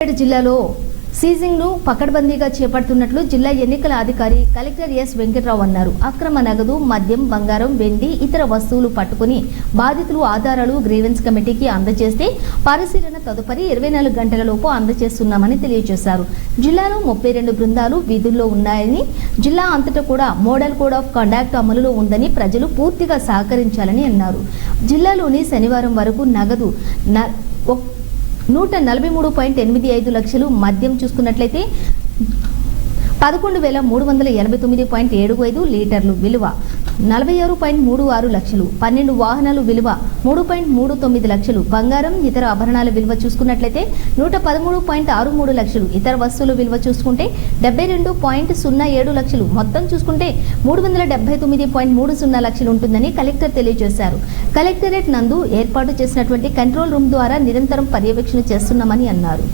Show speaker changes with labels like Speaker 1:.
Speaker 1: సిద్దిపేట జిల్లాలో సీజింగ్ను పకడ్బందీగా చేపడుతున్నట్లు జిల్లా ఎన్నికల అధికారి కలెక్టర్ ఎస్ వెంకట్రావు అన్నారు. అక్రమ నగదు మద్యం బంగారం వెండి ఇతర వస్తువులు పట్టుకుని బాధితులు ఆధారాలు గ్రీవెన్స్ కమిటీకి అందజేస్తే పరిశీలన తదుపరి ఇరవై నాలుగు గంటలలోపు అందజేస్తున్నామని తెలియజేశారు. జిల్లాలో ముప్పై రెండు బృందాలు వీధుల్లో ఉన్నాయని జిల్లా అంతటా కూడా మోడల్ కోడ్ ఆఫ్ కండక్ట్ అమలులో ఉందని ప్రజలు పూర్తిగా సహకరించాలని అన్నారు. జిల్లాలోని శనివారం వరకు నగదు న- నూట నలభై మూడు పాయింట్ ఎనిమిది ఐదు లక్షలు మద్యం చూసుకున్నట్లయితే పదకొండు వేల మూడు వందల ఎనభై తొమ్మిది పాయింట్ ఏడు ఐదు లీటర్లు విలువ. నలభై ఆరు పాయింట్ మూడు ఆరు లక్షలు పన్నెండు వాహనాలు విలువ మూడు పాయింట్ మూడు తొమ్మిది లక్షలు బంగారం ఇతర ఆభరణాల విలువ చూసుకున్నట్లయితే నూట పదమూడు పాయింట్ ఆరు మూడు లక్షలు ఇతర వస్తువుల విలువ చూసుకుంటే డెబ్బై రెండు పాయింట్ సున్నా ఏడు లక్షలు మొత్తం చూసుకుంటే మూడు వందల డెబ్బై తొమ్మిది పాయింట్ మూడు సున్నా లక్షలు ఉంటుందని కలెక్టర్ తెలియజేశారు. కలెక్టరేట్ నందు ఏర్పాటు చేసినటువంటి కంట్రోల్ రూమ్ ద్వారా నిరంతరం పర్యవేక్షణ చేస్తున్నామని అన్నారు.